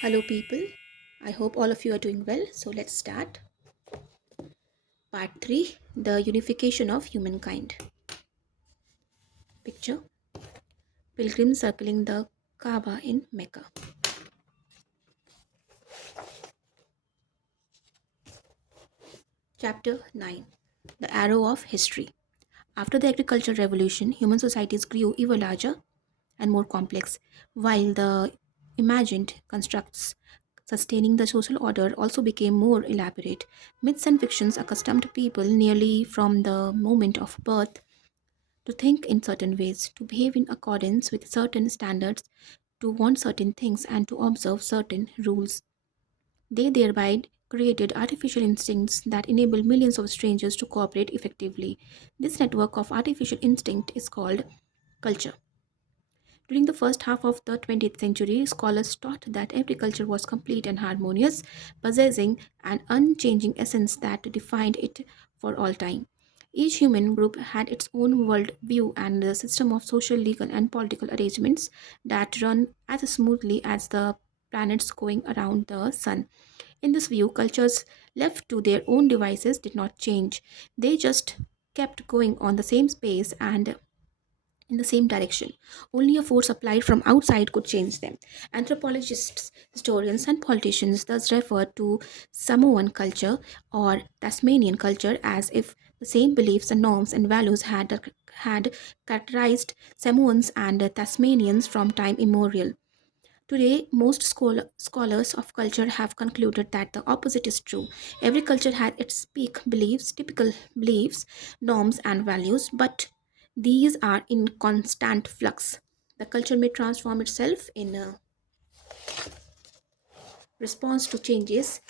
Hello, people. I hope all of you are doing well. So, let's start. Part 3, The Unification of Humankind. Picture: Pilgrims circling the Kaaba in Mecca. Chapter 9, The Arrow of History. After the agricultural revolution, human societies grew ever larger and more complex, while the imagined constructs sustaining the social order also became more elaborate. Myths and fictions accustomed people nearly from the moment of birth to think in certain ways, to behave in accordance with certain standards, to want certain things, and to observe certain rules. They thereby created artificial instincts that enable millions of strangers to cooperate effectively. This network of artificial instinct is called culture. During the first half of the 20th century, scholars taught that every culture was complete and harmonious, possessing an unchanging essence that defined it for all time. Each human group had its own world view and a system of social, legal, and political arrangements that run as smoothly as the planets going around the sun. In this view, cultures left to their own devices did not change. They just kept going on the same space and in the same direction. Only a force applied from outside could change them. Anthropologists, historians, and politicians thus refer to Samoan culture or Tasmanian culture as if the same beliefs and norms and values had characterized Samoans and Tasmanians from time immemorial. Today, most scholars of culture have concluded that the opposite is true. Every culture has its peak beliefs, typical beliefs, norms, and values, but these are in constant flux. The culture may transform itself in response to changes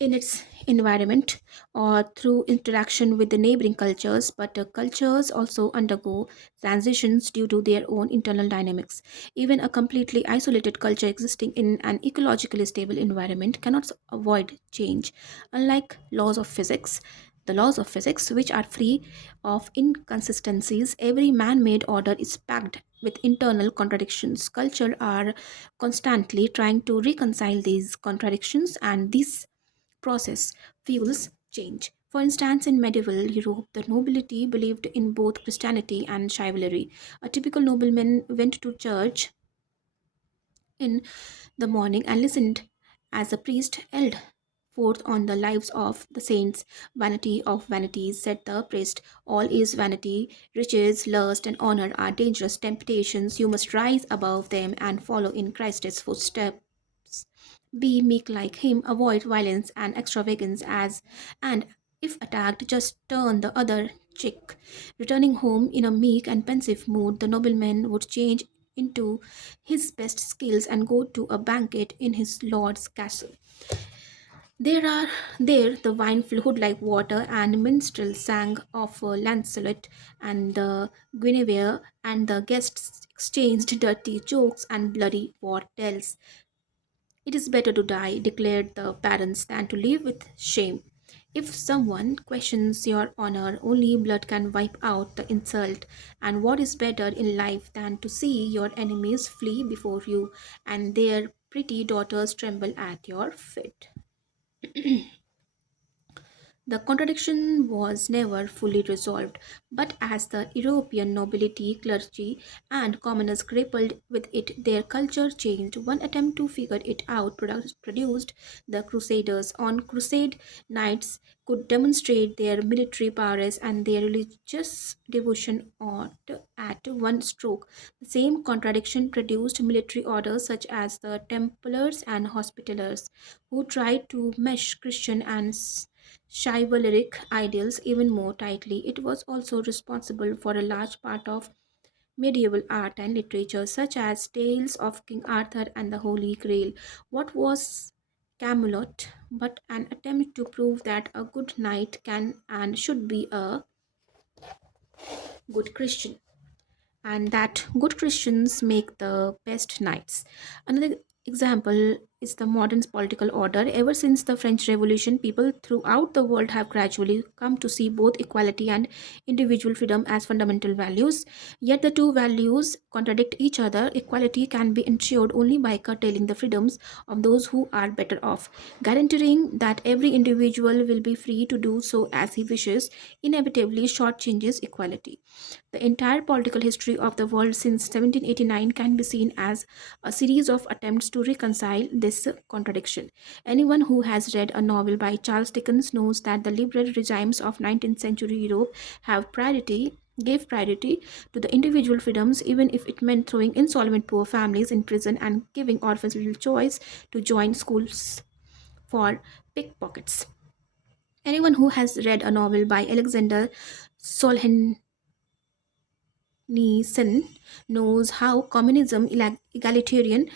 in its environment or through interaction with the neighboring cultures, but cultures also undergo transitions due to their own internal dynamics. Even a completely isolated culture existing in an ecologically stable environment cannot avoid change. Unlike the laws of physics, which are free of inconsistencies, every man made order is packed with internal contradictions. Culture are constantly trying to reconcile these contradictions, and this process fuels change. For instance, in medieval Europe, the nobility believed in both Christianity and chivalry. A typical nobleman went to church in the morning and listened as a priest held forth on the lives of the saints. Vanity of vanities, said the priest. All is vanity. Riches, lust, and honor are dangerous temptations. You must rise above them and follow in Christ's footsteps. Be meek like him, avoid violence and extravagance and if attacked, just turn the other cheek. Returning home in a meek and pensive mood, the nobleman would change into his best skills and go to a banquet in his lord's castle. There the wine flowed like water, and minstrels sang of Lancelot and the Guinevere, and the guests exchanged dirty jokes and bloody war tales. It is better to die, declared the parents, than to live with shame. If someone questions your honor, only blood can wipe out the insult. And what is better in life than to see your enemies flee before you and their pretty daughters tremble at your feet? The contradiction was never fully resolved, but as the European nobility, clergy, and commoners grappled with it, their culture changed. One attempt to figure it out produced the Crusaders. On crusade knights could demonstrate their military prowess and their religious devotion at one stroke. The same contradiction produced military orders such as the Templars and Hospitallers, who tried to mesh Christian and chivalric ideals even more tightly. It was also responsible for a large part of medieval art and literature, such as tales of King Arthur and the Holy Grail. What was Camelot but an attempt to prove that a good knight can and should be a good Christian, and that good Christians make the best knights. Another example is the modern political order. Ever since the French Revolution, people throughout the world have gradually come to see both equality and individual freedom as fundamental values. Yet the two values contradict each other. Equality can be ensured only by curtailing the freedoms of those who are better off. Guaranteeing that every individual will be free to do so as he wishes inevitably shortchanges equality. The entire political history of the world since 1789 can be seen as a series of attempts to reconcile this contradiction. Anyone who has read a novel by Charles Dickens knows that the liberal regimes of 19th century Europe have priority gave priority to the individual freedoms even if it meant throwing insolvent poor families in prison and giving orphans little choice to join schools for pickpockets. Anyone who has read a novel by Alexander Solzhenitsyn knows how communism egalitarian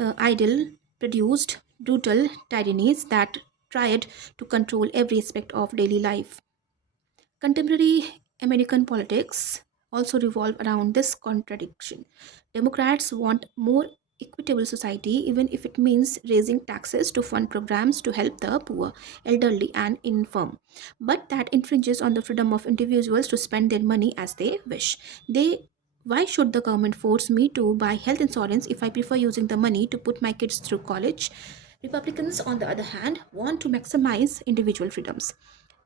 ideal produced brutal tyrannies that tried to control every aspect of daily life. Contemporary American politics also revolve around this contradiction. Democrats want more equitable society even if it means raising taxes to fund programs to help the poor, elderly and infirm. But that infringes on the freedom of individuals to spend their money as they wish. They Why should the government force me to buy health insurance if I prefer using the money to put my kids through college? Republicans, on the other hand, want to maximize individual freedoms.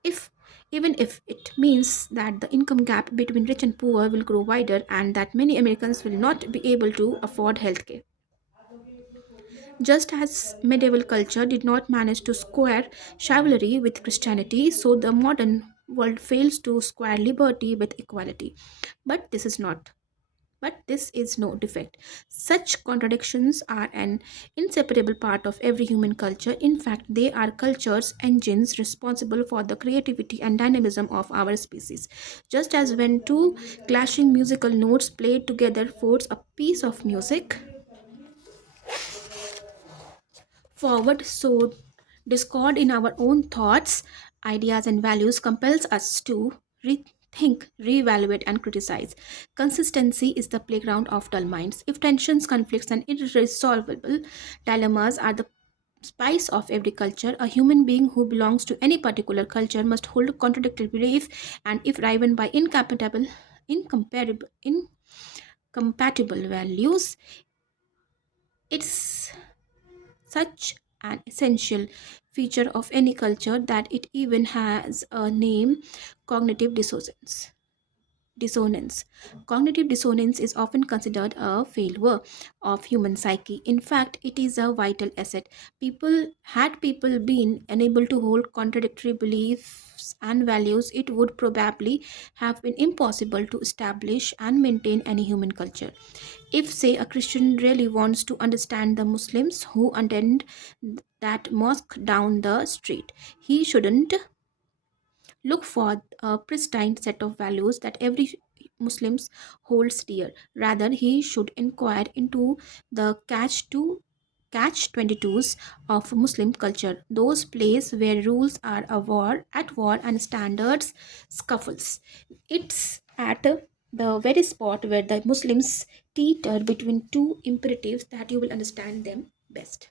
If Even if it means that the income gap between rich and poor will grow wider and that many Americans will not be able to afford healthcare. Just as medieval culture did not manage to square chivalry with Christianity, so the modern world fails to square liberty with equality. But this is not but this is no defect. Such contradictions are an inseparable part of every human culture. In fact, they are culture's engines responsible for the creativity and dynamism of our species. Just as when two clashing musical notes played together force a piece of music forward, so discord in our own thoughts, ideas, and values compels us to rethink, reevaluate, and criticize. Consistency is the playground of dull minds. If tensions, conflicts, and irresolvable dilemmas are the spice of every culture, a human being who belongs to any particular culture must hold contradictory belief, and if driven by incomparable, incompatible values, it's such an essential feature of any culture that it even has a name: cognitive dissonance. Cognitive dissonance is often considered a failure of human psyche. In fact, it is a vital asset. People been unable to hold contradictory beliefs and values, it would probably have been impossible to establish and maintain any human culture. If, say, a Christian really wants to understand the Muslims who attend that mosque down the street, he shouldn't look for a pristine set of values that every Muslims holds dear. Rather, he should inquire into the catch 22s of Muslim culture, those places where rules are at war and standards scuffles. It's at the very spot where the Muslims teeter between two imperatives that you will understand them best.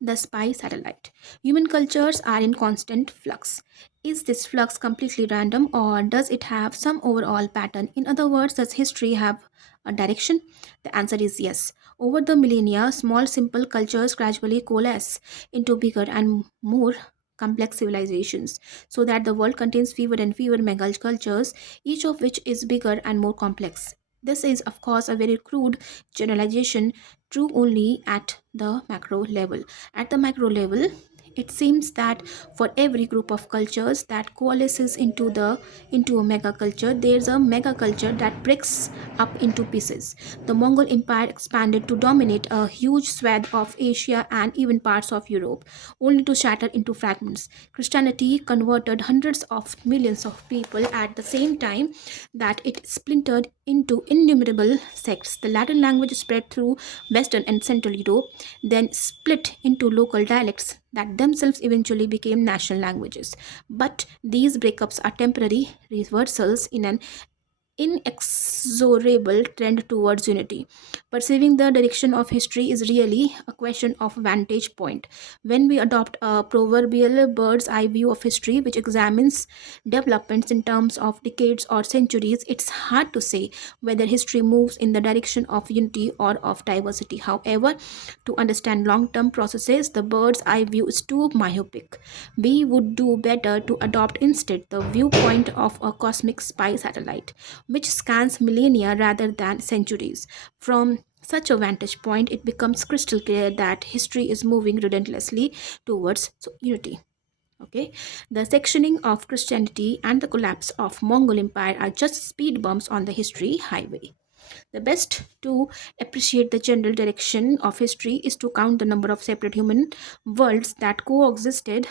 The spy satellite. Human cultures are in constant flux. Is this flux completely random or does it have some overall pattern? In other words, does history have a direction? The answer is yes. Over the millennia, small simple cultures gradually coalesce into bigger and more complex civilizations, so that the world contains fewer and fewer mega cultures, each of which is bigger and more complex. This is, of course, a very crude generalization, true only at the macro level. At the macro level, it seems that for every group of cultures that coalesces into a mega culture, there's a mega culture that breaks up into pieces. The Mongol Empire expanded to dominate a huge swath of Asia and even parts of Europe, only to shatter into fragments. Christianity converted hundreds of millions of people at the same time that it splintered into innumerable sects. The Latin language spread through Western and Central Europe, then split into local dialects that themselves eventually became national languages. But these breakups are temporary reversals in an inexorable trend towards unity. Perceiving the direction of history is really a question of vantage point. When we adopt a proverbial bird's eye view of history, which examines developments in terms of decades or centuries, it's hard to say whether history moves in the direction of unity or of diversity. However, to understand long term processes, the bird's eye view is too myopic. We would do better to adopt instead the viewpoint of a cosmic spy satellite, which scans millennia rather than centuries. From such a vantage point, it becomes crystal clear that history is moving relentlessly towards unity. Okay, the sectioning of Christianity and the collapse of Mongol Empire are just speed bumps on the history highway. The best to appreciate the general direction of history is to count the number of separate human worlds that coexisted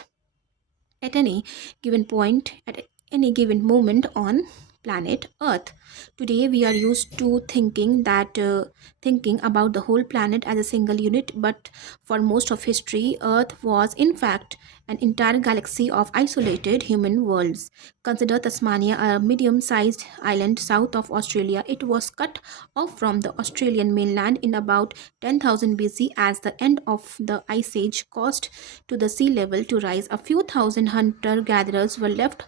at any given point, at any given moment on planet Earth. Today we are used to thinking about the whole planet as a single unit, but for most of history Earth was in fact an entire galaxy of isolated human worlds. Consider Tasmania, a medium-sized island south of Australia. It was cut off from the Australian mainland in about 10,000 BC as the end of the Ice Age caused to the sea level to rise. A few thousand hunter gatherers were left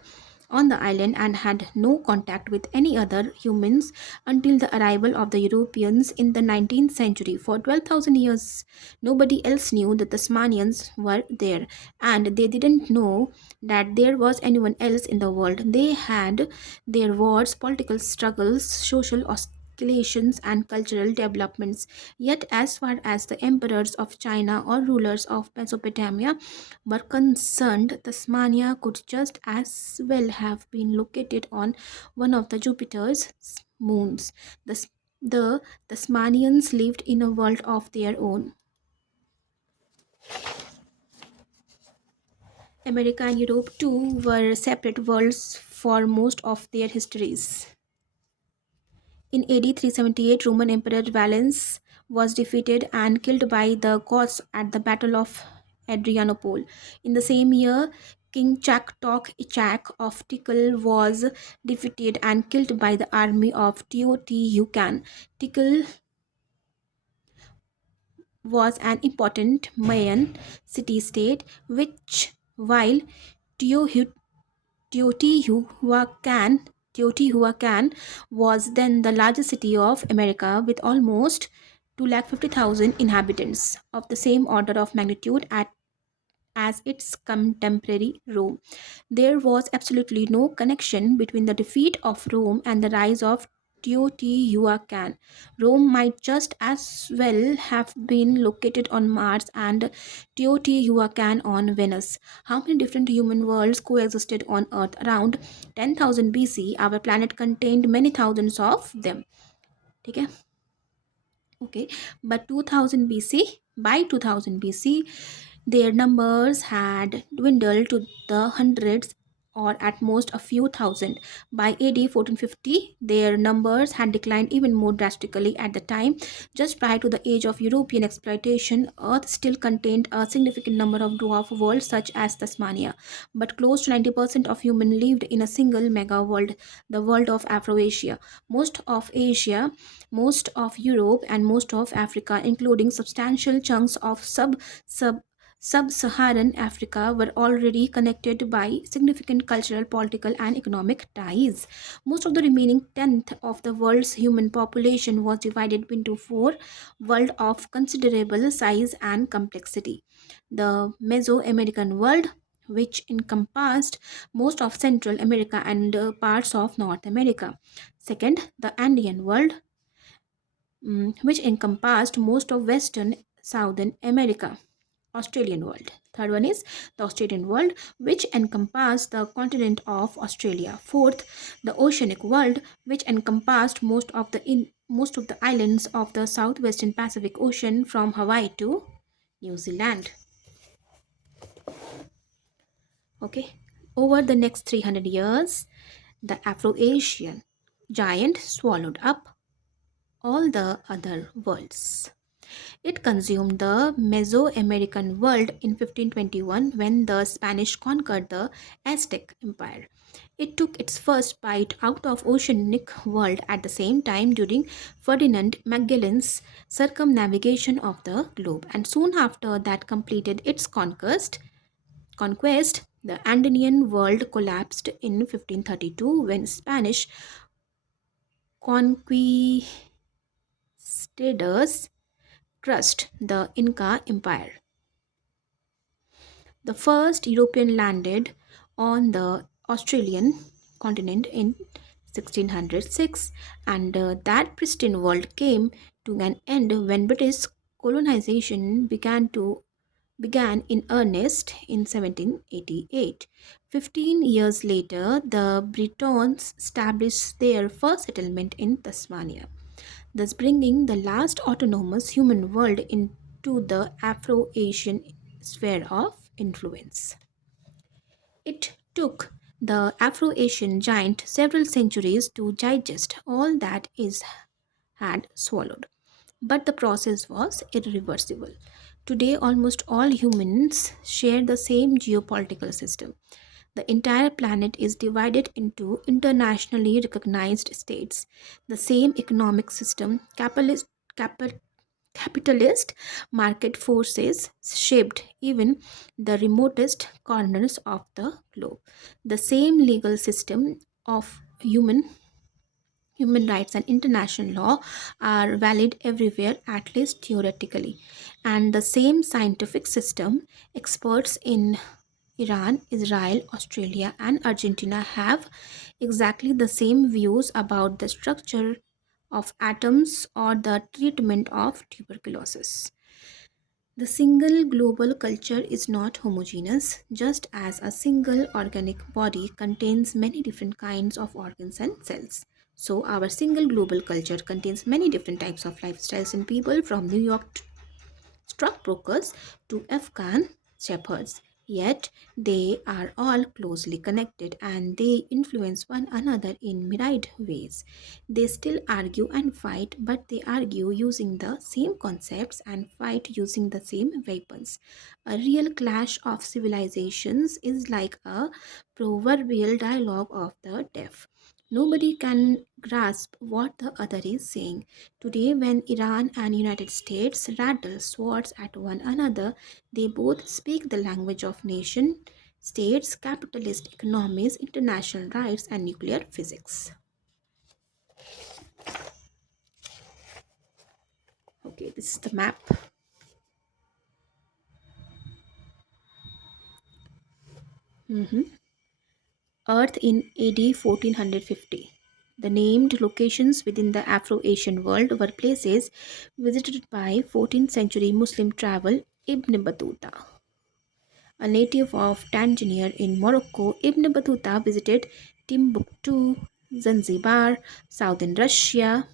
on the island and had no contact with any other humans until the arrival of the Europeans in the 19th century. For 12,000 years, nobody else knew that the Tasmanians were there, and they didn't know that there was anyone else in the world. They had their wars, political struggles, social oscillations, and cultural developments. Yet, as far as the emperors of China or rulers of Mesopotamia were concerned, Tasmania could just as well have been located on one of the Jupiter's moons. The Tasmanians lived in a world of their own. America and Europe too were separate worlds for most of their histories. In AD 378, Roman Emperor Valens was defeated and killed by the Goths at the Battle of Adrianople. In the same year, King Chaktok Ichak of Tikal was defeated and killed by the army of Teotihuacan. Tikal was an important Mayan city-state, which, while Teotihuacan Teotihuacan Teotihuacan was then the largest city of America with almost 250,000 inhabitants, of the same order of magnitude as its contemporary Rome. There was absolutely no connection between the defeat of Rome and the rise of Teotihuacan. Rome might just as well have been located on Mars and Teotihuacan on Venus. How many different human worlds coexisted on Earth? Around 10,000 BC, our planet contained many thousands of them. ठीक है? Okay, but 2000 BC, by 2000 BC, their numbers had dwindled to the hundreds or at most a few thousand. By AD 1450, their numbers had declined even more drastically. At the time, just prior to the age of European exploitation, Earth still contained a significant number of dwarf worlds such as Tasmania, but close to 90% of humans lived in a single mega world, the world of Afroasia. Most of Asia, most of Europe, and most of Africa, including substantial chunks of sub-Saharan Africa, were already connected by significant cultural, political, and economic ties. Most of the remaining tenth of the world's human population was divided into four worlds of considerable size and complexity. The Mesoamerican world, which encompassed most of Central America and parts of North America. Second, the Andean world, which encompassed most of Western Southern America. Australian world. Third one is the Australian world, which encompassed the continent of Australia. Fourth, the Oceanic world, which encompassed most of the islands of the southwestern Pacific Ocean from Hawaii to New Zealand. Okay, over the next 300 years, the Afro-Asian giant swallowed up all the other worlds. It consumed the Mesoamerican world in 1521 when the Spanish conquered the Aztec Empire. It took its first bite out of oceanic world at the same time during Ferdinand Magellan's circumnavigation of the globe, and soon after that completed its conquest. The Andean world collapsed in 1532 when Spanish conquistadors crushed the Inca Empire. The first European landed on the Australian continent in 1606, and that pristine world came to an end when British colonization began in earnest in 1788. 15 years later, the Britons established their first settlement in Tasmania, thus bringing the last autonomous human world into the Afro Asian sphere of influence. It took the Afro Asian giant several centuries to digest all that is had swallowed. But the process was irreversible. Today, almost all humans share the same geopolitical system. The entire planet is divided into internationally recognized states. The same economic system, capitalist market forces shaped even the remotest corners of the globe. The same legal system of human rights and international law are valid everywhere, at least theoretically. And the same scientific system, experts in Iran, Israel, Australia, and Argentina have exactly the same views about the structure of atoms or the treatment of tuberculosis. The single global culture is not homogeneous, just as a single organic body contains many different kinds of organs and cells. So, our single global culture contains many different types of lifestyles in people from New York stockbrokers to Afghan shepherds. Yet they are all closely connected and they influence one another in myriad ways. They still argue and fight, but they argue using the same concepts and fight using the same weapons. A real clash of civilizations is like a proverbial dialogue of the deaf. Nobody can grasp what the other is saying. Today, when Iran and United States rattle swords at one another, they both speak the language of nation states, capitalist economies, international rights, and nuclear physics. Okay, this is the map. Mhm. Earth in AD 1450. The named locations within the Afro Asian world were places visited by 14th century Muslim travel Ibn Battuta. A native of Tangier in Morocco, Ibn Battuta visited Timbuktu, Zanzibar, southern Russia,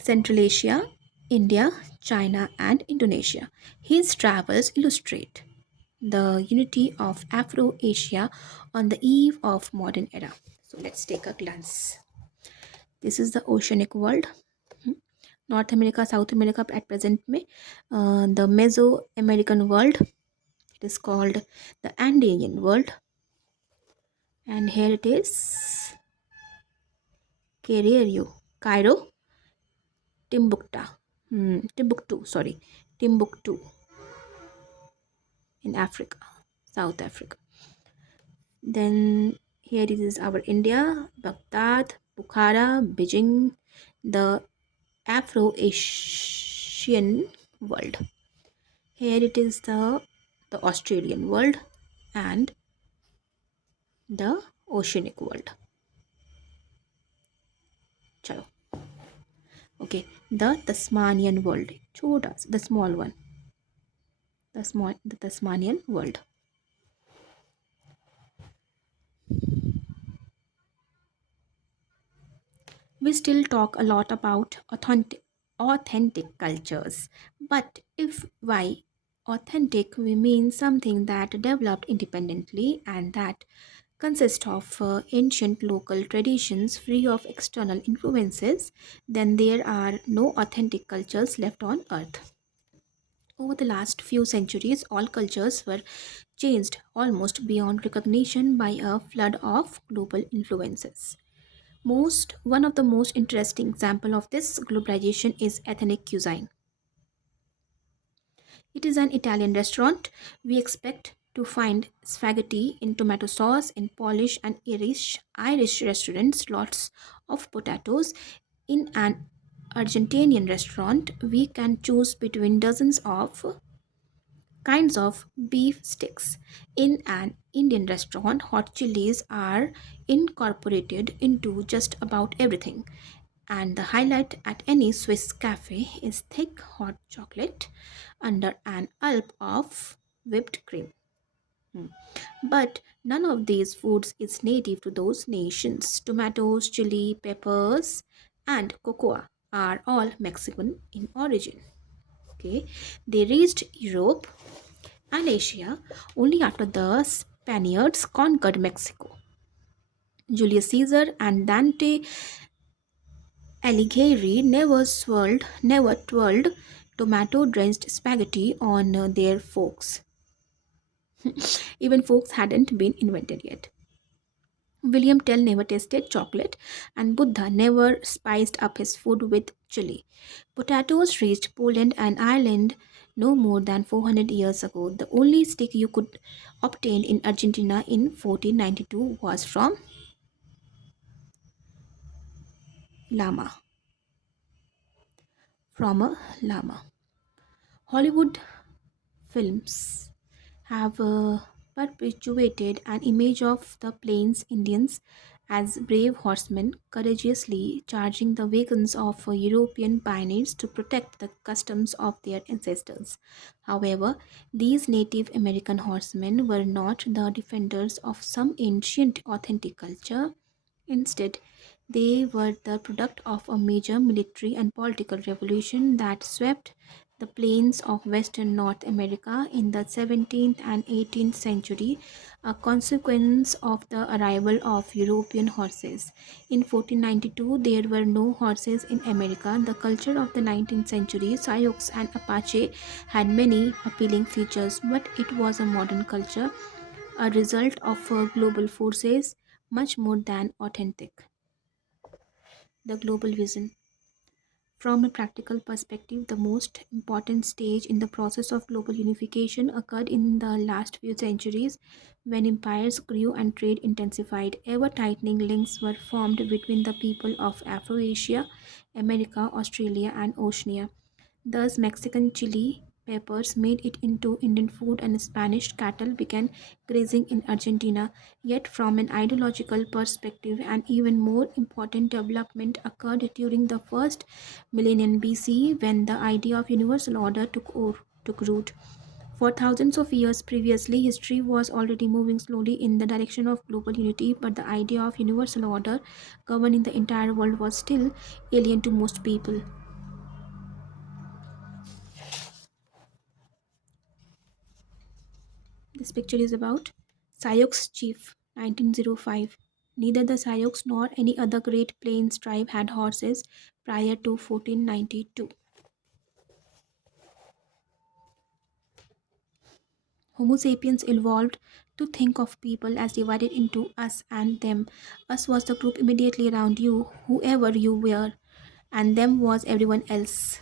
Central Asia, India, China, and Indonesia. His travels illustrate the unity of Afro Asia on the eve of modern era. So let's take a glance. This is the oceanic world. North America, South America at present में the Mesoamerican world. It is called the Andean world, and here it is Cairo, Timbuktu in Africa, South Africa. Then here it is our India, Baghdad, Bukhara, Beijing, the Afro-Asian world. Here it is the Australian world and the oceanic world. Chalo. Okay, the Tasmanian world. Chotas, the small one. The Tasmanian world. We still talk a lot about authentic cultures, but if by authentic we mean something that developed independently and that consists of ancient local traditions free of external influences, then there are no authentic cultures left on earth. Over the last few centuries, all cultures were changed almost beyond recognition by a flood of global influences. One of the most interesting example of this globalization is ethnic cuisine. It is an Italian restaurant. We expect to find spaghetti in tomato sauce in Polish and Irish restaurants, lots of potatoes. In an Argentinian restaurant, we can choose between dozens of kinds of beef sticks. In an Indian restaurant, hot chilies are incorporated into just about everything. And the highlight at any Swiss cafe is thick hot chocolate under an alp of whipped cream. Hmm. But none of these foods is native to those nations. Tomatoes, chili, peppers, and cocoa are all Mexican in origin. Okay, they reached Europe and Asia only after the Spaniards conquered Mexico. Julius Caesar and Dante Alighieri never twirled tomato-drenched spaghetti on their forks. Even forks hadn't been invented yet. William Tell never tasted chocolate, and Buddha never spiced up his food with chili. Potatoes reached Poland and Ireland no more than 400 years ago. The only stick you could obtain in Argentina in 1492 was llama, from a llama. Hollywood films have perpetuated an image of the Plains Indians as brave horsemen courageously charging the wagons of European pioneers to protect the customs of their ancestors. However, these Native American horsemen were not the defenders of some ancient authentic culture. Instead, they were the product of a major military and political revolution that swept the plains of western North America in the 17th and 18th century, a consequence of the arrival of European horses. In 1492, there were no horses in America. The culture of the 19th century, Sioux and Apache, had many appealing features, but it was a modern culture, a result of global forces much more than authentic. The global vision. From a practical perspective, the most important stage in the process of global unification occurred in the last few centuries when empires grew and trade intensified. Ever tightening links were formed between the people of Afroasia, America, Australia, and Oceania. Thus, Mexican chili peppers made it into Indian food and Spanish cattle began grazing in Argentina. Yet, from an ideological perspective, an even more important development occurred during the first millennium BC when the idea of universal order took root. For thousands of years previously, history was already moving slowly in the direction of global unity, but the idea of universal order governing the entire world was still alien to most people. This picture is about Sioux Chief 1905. Neither the Sioux nor any other Great Plains tribe had horses prior to 1492. Homo sapiens evolved to think of people as divided into us and them. Us was the group immediately around you, whoever you were, and them was everyone else.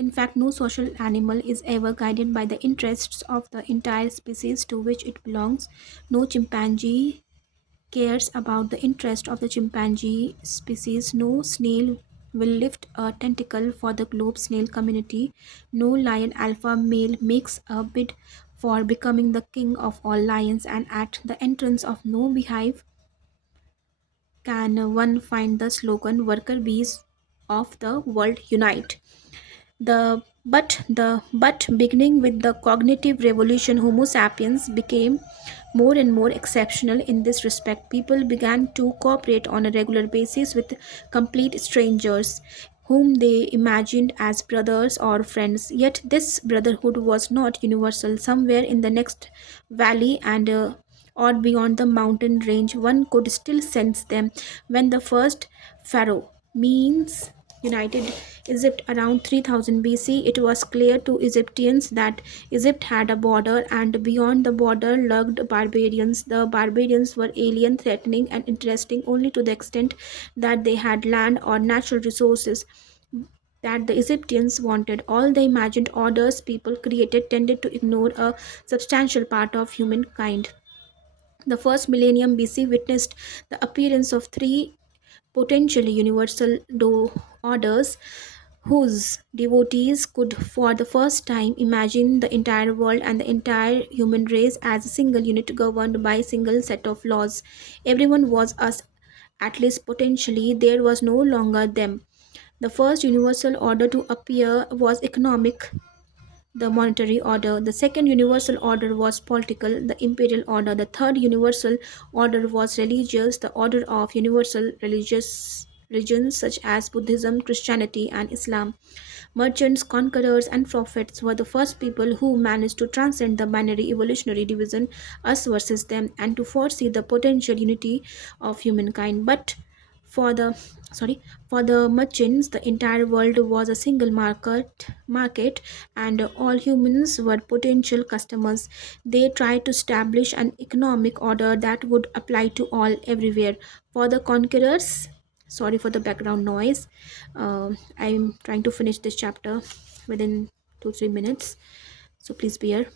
In fact, no social animal is ever guided by the interests of the entire species to which it belongs. No chimpanzee cares about the interest of the chimpanzee species. No snail will lift a tentacle for the globe snail community. No lion alpha male makes a bid for becoming the king of all lions, and at the entrance of no beehive can one find the slogan worker bees of the world unite. The but beginning with the cognitive revolution, Homo sapiens became more and more exceptional in this respect. People began to cooperate on a regular basis with complete strangers whom they imagined as brothers or friends. Yet this brotherhood was not universal. Somewhere in the next valley and or beyond the mountain range, one could still sense them when the first pharaoh means united Egypt around 3000 BC, it was clear to Egyptians that Egypt had a border, and beyond the border lurked barbarians. The barbarians were alien, threatening, and interesting only to the extent that they had land or natural resources that the Egyptians wanted. All the imagined orders people created tended to ignore a substantial part of humankind. The first millennium BC witnessed the appearance of three potentially universal orders whose devotees could for the first time imagine the entire world and the entire human race as a single unit governed by a single set of laws. Everyone was us, at least potentially. There was no longer them. The first universal order to appear was economic, the monetary order. The second universal order was political, the imperial order. The third universal order was religious, the order of universal religious religions such as Buddhism, Christianity, and Islam. Merchants, conquerors, and prophets were the first people who managed to transcend the binary evolutionary division, us versus them, and to foresee the potential unity of humankind. But for the sorry for the merchants, the entire world was a single market, and all humans were potential customers. They tried to establish an economic order that would apply to all everywhere. For the conquerors, sorry for the background noise. I'm trying to finish this chapter within 2 3 minutes, so please bear.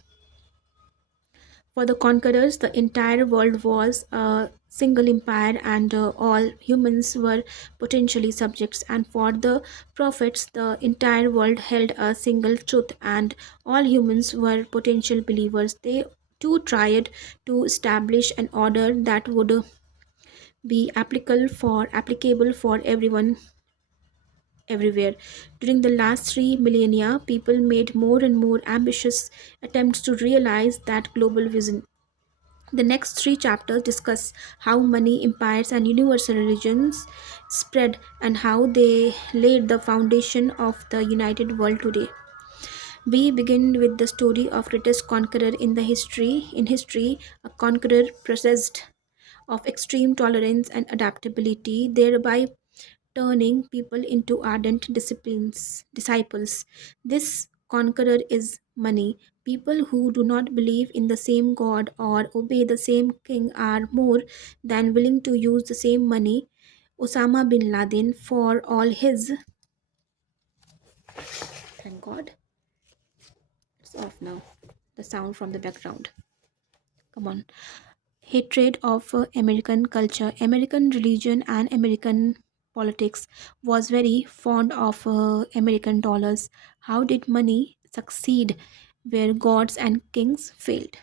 For the conquerors, the entire world was a single empire, and all humans were potentially subjects. And for the prophets, the entire world held a single truth, and all humans were potential believers. They too tried to establish an order that would be applicable for everyone everywhere. During the last three millennia, people made more and more ambitious attempts to realize that global vision. The next three chapters discuss how money, empires, and universal religions spread and how they laid the foundation of the united world today. We begin with the story of greatest conqueror in the history. In history, a conqueror possessed of extreme tolerance and adaptability, thereby turning people into ardent disciples. This conqueror is money. People who do not believe in the same God or obey the same king are more than willing to use the same money. Osama bin Laden, for all his, thank God, it's off now. The sound from the background. Come on. Hatred of American culture, American religion, and American politics, was very fond of American dollars. How did money succeed where gods and kings failed?